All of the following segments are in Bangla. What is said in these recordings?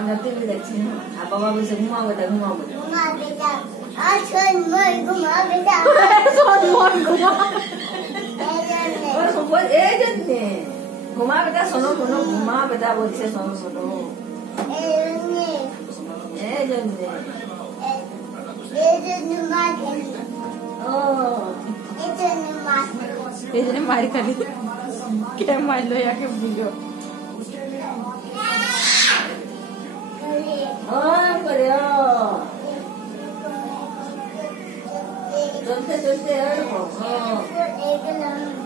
আমরা টিভি দেখছি আর বাবা বলছে ঘুমাও বেটা ঘুমাও বেটা ঘুমা বেটা আসল মই ঘুমা বেটা শোন মন ঘুমা ওরকম বল এই জন্য ঘুমা বেটা শোনো শোনো ঘুমা বেটা বলছে শোনো শোনো এই জন্য ও এই জন্য মারি খালি কে মারলো ইয়াকে বুঝো করে চলতে চলতে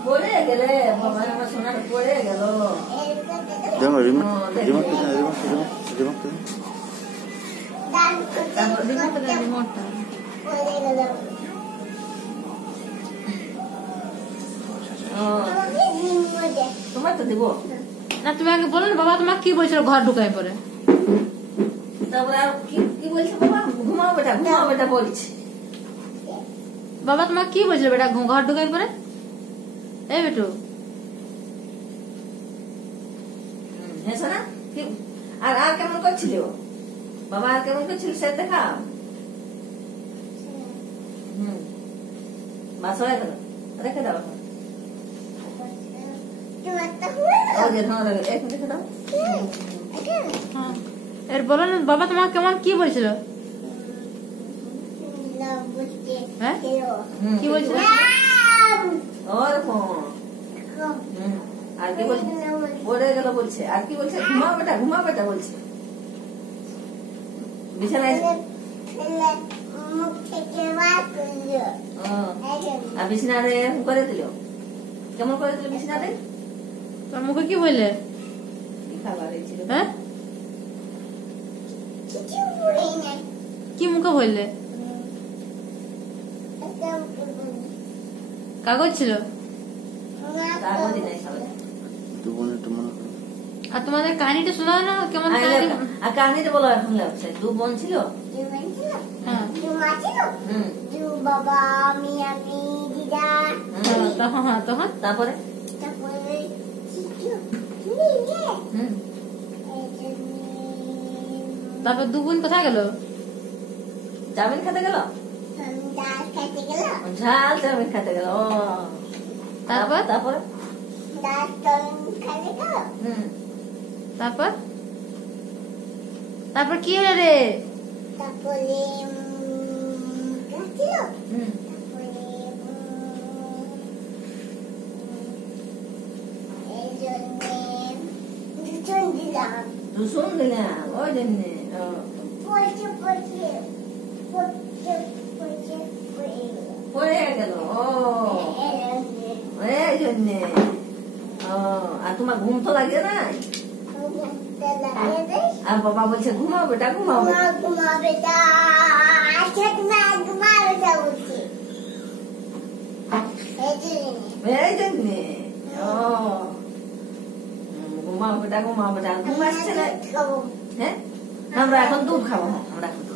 পড়ে গেলে বাবা আমার সোনার পড়ে গেল তোমার তো দেবো না তুমি আগে বলো না বাবা তোমার কি বলছিল ঘর ঢুকাই পরে তারপরে আর কি বলছে বাবা ঘুমাও বেটা বলছে বাবা তোমার কি বলছিল বেটা ঘর ঢুকাই পরে এই বেটু হ্যাঁ না আর কেমন করছিল বাবা আর কেমন করছিল সে দেখা বাস হয়ে গেল রেখে দাও রেখে দাও এর বলো না বাবা তোমার কেমন কি বলছিল হ্যাঁ কি বলছিল আর কি বলছে পড়ে গেল বলছে আর কি বলছে ঘুমা বেটা বলছে বিছানায় আর বিছানারে করে দিল কেমন করে দিল বিছানারে তোর মুখে কি বললে খাবার ছিল হ্যাঁ কি মুখে বললে কাগজ ছিল কাগজই নাই আর তোমাদের কাহিনীটা শোনাও না কেমন আর কাহিনীটা বলো এখন লাগছে দু বোন ছিল বাবা আমি দিদা তখন তারপরে তারপর দু বোন কোথায় গেল চাউমিন খেতে গেল ঝাল চাউমিন খেতে গেল তারপর তারপরে তারপর তারপর কি হলো রে তারপরে দুশন দিলাম ওই জন্য পড়ে গেল এই জন্য আর তোমার ঘুম তো লাগে না আর বাবা বলছে ঘুমাও বেটা বলছে এই জন্য ঘুমাও বেটা ঘুম আসছে না হ্যাঁ আমরা এখন দুধ খাবো আমরা এখন